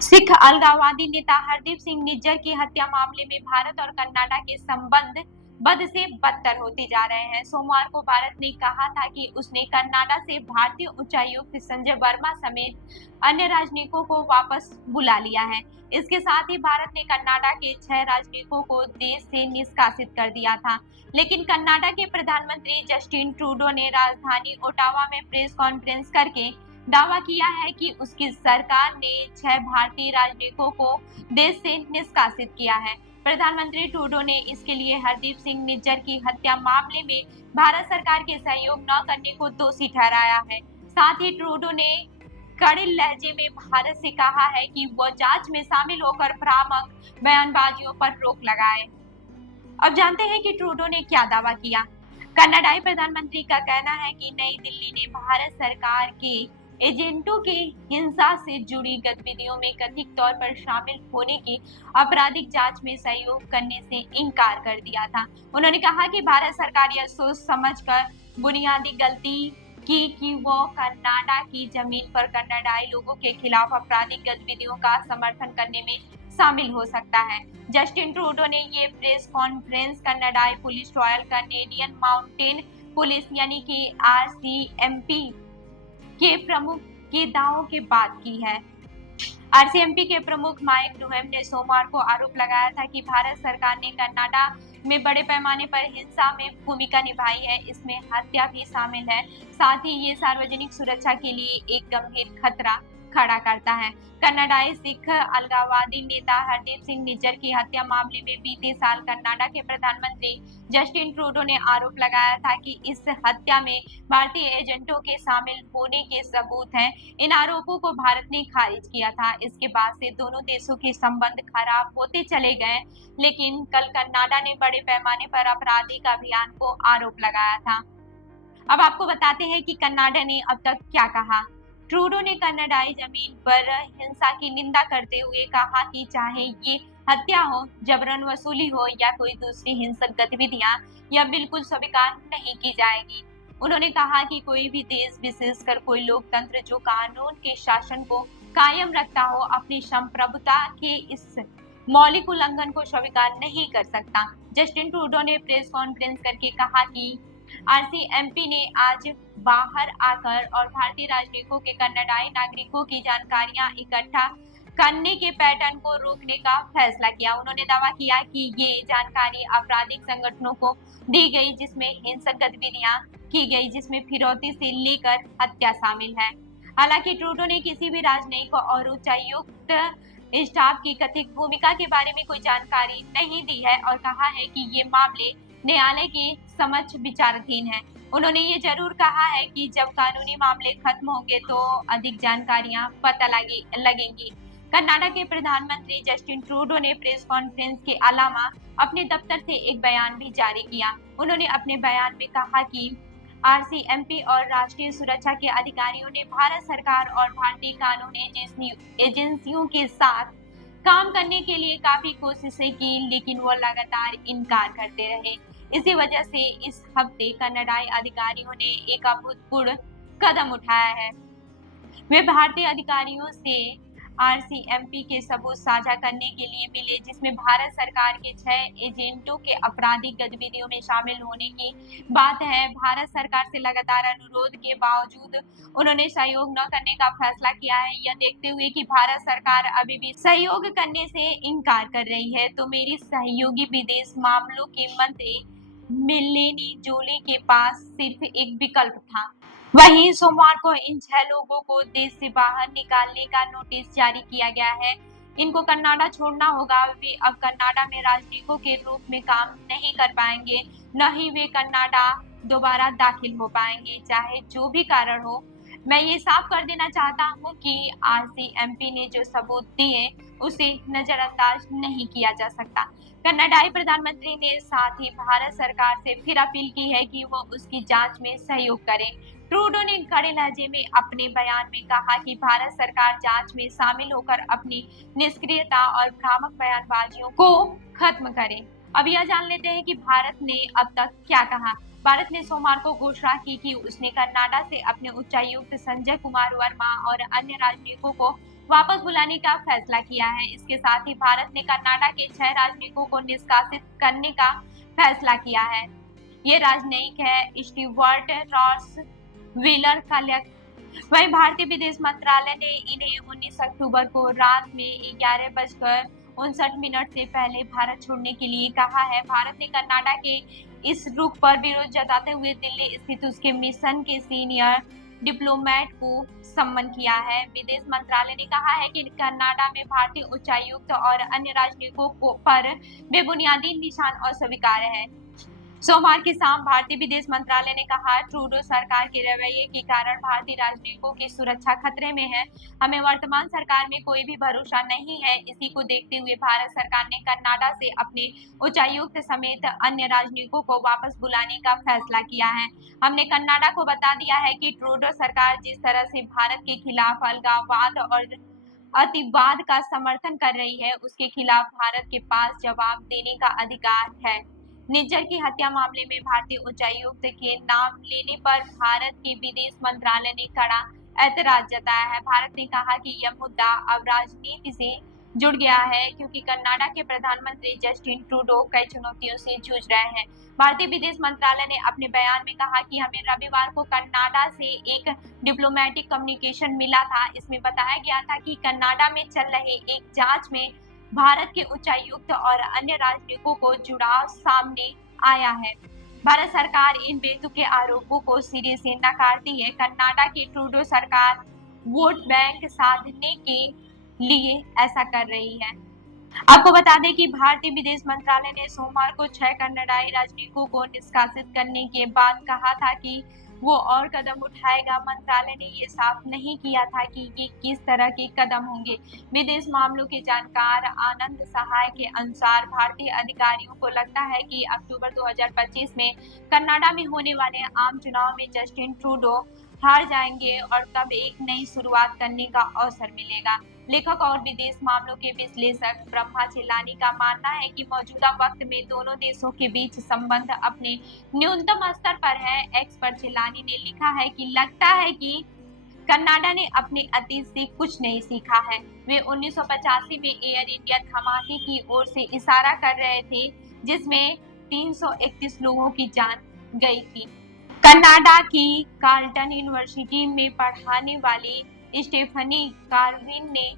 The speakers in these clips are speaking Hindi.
सिख अलगाववादी नेता हरदीप सिंह निज्जर की हत्या मामले में भारत और कनाडा के संबंध बद से बदतर होते जा रहे हैं। सोमवार को भारत ने कहा था कि उसने कनाडा से भारतीय उच्चायुक्त संजय वर्मा समेत अन्य राजनयिकों को वापस बुला लिया है। इसके साथ ही भारत ने कनाडा के 6 राजनयिकों को देश से निष्कासित कर दिया था। लेकिन कनाडा के प्रधानमंत्री जस्टिन ट्रूडो ने राजधानी ओटावा में प्रेस कॉन्फ्रेंस करके दावा किया है कि उसकी सरकार ने 6 भारतीय राजनयिकों को देश से निष्कासित किया है। प्रधानमंत्री ट्रूडो ने इसके लिए हरदीप सिंह निज्जर की हत्या मामले में भारत सरकार के सहयोग न करने को दोषी ठहराया है। साथ ही ट्रूडो ने कड़े लहजे में भारत से कहा है कि वह जांच में शामिल होकर भ्रामक बयानबाजियों पर रोक लगाए। अब जानते हैं कि ट्रूडो ने क्या दावा किया। कनाडाई प्रधानमंत्री का कहना है कि नई दिल्ली ने भारत सरकार के एजेंटों के हिंसा से जुड़ी गतिविधियों में कथित तौर पर शामिल होने की आपराधिक जांच में सहयोग करने से इनकार कर दिया था। उन्होंने कहा कि भारत सरकार यह सोच समझकर बुनियादी गलती की कि वो कनाडा की जमीन पर कनाडाई लोगों के खिलाफ आपराधिक गतिविधियों का समर्थन करने में शामिल हो सकता है। जस्टिन ट्रूडो ने ये प्रेस कॉन्फ्रेंस कनाडाई police royal Canadian mountain police यानी कि RCMP के प्रमुख के दावों के बाद की है। RCMP के प्रमुख माइक डुहेम ने सोमवार को आरोप लगाया था कि भारत सरकार ने कनाडा में बड़े पैमाने पर हिंसा में भूमिका निभाई है, इसमें हत्या भी शामिल है। साथ ही ये सार्वजनिक सुरक्षा के लिए एक गंभीर खतरा खड़ा करता है। कनाडाई सिख अलगाववादी नेता हरदीप सिंह निज्जर की हत्या मामले में बीते साल कनाडा के प्रधानमंत्री जस्टिन ट्रूडो ने आरोप लगाया था कि इस हत्या में भारतीय एजेंटों के शामिल होने के सबूत हैं। इन आरोपों को भारत ने खारिज किया था। इसके बाद से दोनों देशों के संबंध खराब होते चले गए, लेकिन कल कनाडा ने बड़े पैमाने पर आपराधिक अभियान को आरोप लगाया था। अब आपको बताते हैं कि कनाडा ने अब तक क्या कहा। ट्रूडो ने कनाडाई जमीन पर हिंसा की निंदा करते हुए कहा कि चाहे ये हत्या हो, जबरन वसूली हो या कोई दूसरी हिंसक गतिविधियां, यह बिल्कुल स्वीकार नहीं की जाएगी। उन्होंने कहा कि कोई भी देश, विशेषकर कोई लोकतंत्र जो कानून के शासन को कायम रखता हो, अपनी संप्रभुता के इस मौलिक उल्लंघन को स्वीकार नहीं कर सकता। जस्टिन ट्रूडो ने प्रेस कॉन्फ्रेंस करके कहा कि RCMP ने आज बाहर आकर और भारतीय राजनयिकों के कनाडाई नागरिकों की जानकारियां इकट्ठा करने के पैटर्न को रोकने का फैसला किया। उन्होंने दावा किया कि ये जानकारी आपराधिक संगठनों को दी गई जिसमें हिंसक गतिविधियां की गई, जिसमें फिरौती से लेकर हत्या शामिल है। हालांकि ट्रूडो ने किसी भी राजनयिक और उच्चायुक्त स्टाफ की कथित भूमिका के बारे में कोई जानकारी नहीं दी है और कहा है कि ये मामले न्यायालय के समक्ष विचाराधीन है। उन्होंने ये जरूर कहा है कि जब कानूनी मामले खत्म होंगे तो अधिक जानकारियां पता लगेंगी। कनाडा के प्रधानमंत्री जस्टिन ट्रूडो ने प्रेस कॉन्फ्रेंस के अलावा अपने दफ्तर से एक बयान भी जारी किया। उन्होंने अपने बयान में कहा कि RCMP और राष्ट्रीय सुरक्षा के अधिकारियों ने भारत सरकार और भारतीय कानून एजेंसियों के साथ काम करने के लिए काफी कोशिशें की, लेकिन वो लगातार इनकार करते रहे। इसी वजह से इस हफ्ते कनाडाई अधिकारियों ने एक अभूतपूर्व कदम उठाया है। वे भारतीय अधिकारियों से RCMP के सबूत साझा करने के लिए मिले, जिसमें भारत सरकार के 6 एजेंटों के आपराधिक गतिविधियों में शामिल होने की बात है। भारत सरकार से लगातार अनुरोध के बावजूद उन्होंने सहयोग न करने का फैसला किया है। यह देखते हुए कि भारत सरकार अभी भी सहयोग करने से इनकार कर रही है, तो मेरी सहयोगी विदेश मामलों के मंत्री मेलेनी जोली के पास सिर्फ एक विकल्प था। वहीं सोमवार को इन 6 लोगों को देश से बाहर निकालने का नोटिस जारी किया गया है। इनको कनाडा छोड़ना होगा। वे अब कनाडा में राजनयिकों के रूप में काम नहीं कर पाएंगे, न ही वे कनाडा दोबारा दाखिल हो पाएंगे, चाहे जो भी कारण हो। मैं ये साफ कर देना चाहता हूँ कि RCMP ने जो सबूत दिए उसे नजरअंदाज नहीं किया जा सकता। कनाडाई प्रधानमंत्री ने साथ ही भारत सरकार से फिर अपील की है कि वो उसकी जांच में सहयोग करे। ट्रूडो ने कड़े लहजे में अपने बयान में कहा कि भारत सरकार जांच में शामिल होकर अपनी निष्क्रियता और भ्रामक बयानबाजियों को खत्म करे। अब यह जान लेते हैं कि भारत ने अब तक क्या कहा। भारत ने सोमवार को घोषणा की कि उसने कनाडा से अपने उच्चायुक्त संजय कुमार वर्मा और अन्य राजनयिकों को वापस बुलाने का फैसला किया है। इसके साथ ही भारत ने कनाडा के 6 राजनयिकों को निष्कासित करने का फैसला किया है। ये राजनयिक है स्टीवर्ट रॉस व्हीलर का। वहीं भारतीय विदेश मंत्रालय ने इन्हें 19 अक्टूबर को रात में 11:59 से पहले भारत छोड़ने के लिए कहा है। भारत ने कनाडा के इस रुख पर विरोध जताते हुए दिल्ली स्थित उसके मिशन के सीनियर डिप्लोमेट को सम्मन किया है। विदेश मंत्रालय ने कहा है कि कनाडा में भारतीय उच्चायुक्त और अन्य राजनयिकों पर बेबुनियादी निशान अस्वीकार्य है। सोमवार की शाम भारतीय विदेश मंत्रालय ने कहा, ट्रूडो सरकार के रवैये के कारण भारतीय राजनयिकों की सुरक्षा खतरे में है। हमें वर्तमान सरकार में कोई भी भरोसा नहीं है। इसी को देखते हुए भारत सरकार ने कनाडा से अपने उच्चायुक्त समेत अन्य राजनयिकों को वापस बुलाने का फैसला किया है। हमने कनाडा को बता दिया है कि ट्रूडो सरकार जिस तरह से भारत के खिलाफ अलगाववाद और अतिवाद का समर्थन कर रही है, उसके खिलाफ भारत के पास जवाब देने का अधिकार है। निज्जर की हत्या मामले में भारतीय उच्चायुक्त के नाम लेने पर भारत के विदेश मंत्रालय ने कड़ा ऐतराज जताया है। भारत ने कहा कि यह मुद्दा अब राजनीति से जुड़ गया है, क्योंकि कनाडा के प्रधानमंत्री जस्टिन ट्रूडो कई चुनौतियों से जूझ रहे हैं। भारतीय विदेश मंत्रालय ने अपने बयान में कहा कि हमें रविवार को कनाडा से एक डिप्लोमेटिक कम्युनिकेशन मिला था। इसमें बताया गया था कि कनाडा में चल रहे एक जांच में भारत के उच्चायुक्त और अन्य राजनयिकों को जुड़ाव सामने आया है। भारत सरकार इन बेतुके आरोपों को सिरे से नकारती है। कनाडा की ट्रूडो सरकार वोट बैंक साधने के लिए ऐसा कर रही है। आपको बता दें कि भारतीय विदेश मंत्रालय ने सोमवार को 6 कनाडाई राजनयिकों को निष्कासित करने के बाद कहा था कि वो और कदम उठाएगा। मंत्रालय ने ये साफ नहीं किया था कि ये किस तरह के कदम होंगे। विदेश मामलों के जानकार आनंद सहाय के अनुसार भारतीय अधिकारियों को लगता है कि अक्टूबर 2025 में कनाडा में होने वाले आम चुनाव में जस्टिन ट्रूडो हार जाएंगे और तब एक नई शुरुआत करने का अवसर मिलेगा। लेखक और विदेश मामलों के विश्लेषक ब्रह्मा चिल्लानी का मानना है कि मौजूदा वक्त में दोनों देशों के बीच संबंध अपने न्यूनतम स्तर पर है। एक्स पर चिल्लानी ने लिखा है कि लगता है कि कनाडा ने अपने अतीत से कुछ नहीं सीखा है। वे 1985 में एयर इंडिया धमाके की ओर से इशारा कर रहे थे, जिसमें 331 लोगों की जान गई थी। कनाडा की कार्लटन यूनिवर्सिटी में पढ़ाने वाली स्टेफनी कार्विन ने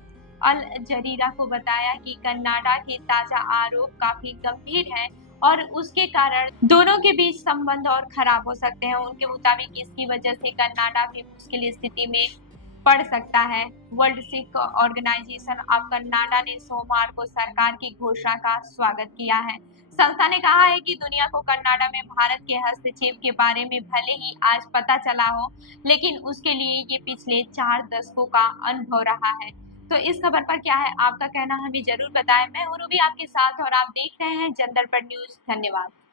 अल जजीरा को बताया कि कनाडा के ताजा आरोप काफी गंभीर हैं और उसके कारण दोनों के बीच संबंध और खराब हो सकते हैं। उनके मुताबिक इसकी वजह से कनाडा भी मुश्किल स्थिति में पड़ सकता है। World Sikh Organization of Canada ने सोमवार को सरकार की घोषणा का स्वागत किया है। संस्था ने कहा है कि दुनिया को कनाडा में भारत के हस्तक्षेप के बारे में भले ही आज पता चला हो, लेकिन उसके लिए ये पिछले 4 दशकों का अनुभव रहा है। तो इस खबर पर क्या है आपका कहना, हमें जरूर बताएं। मैं हूं रूबी आपके साथ और आप देख रहे हैं जनदर्पण न्यूज। धन्यवाद।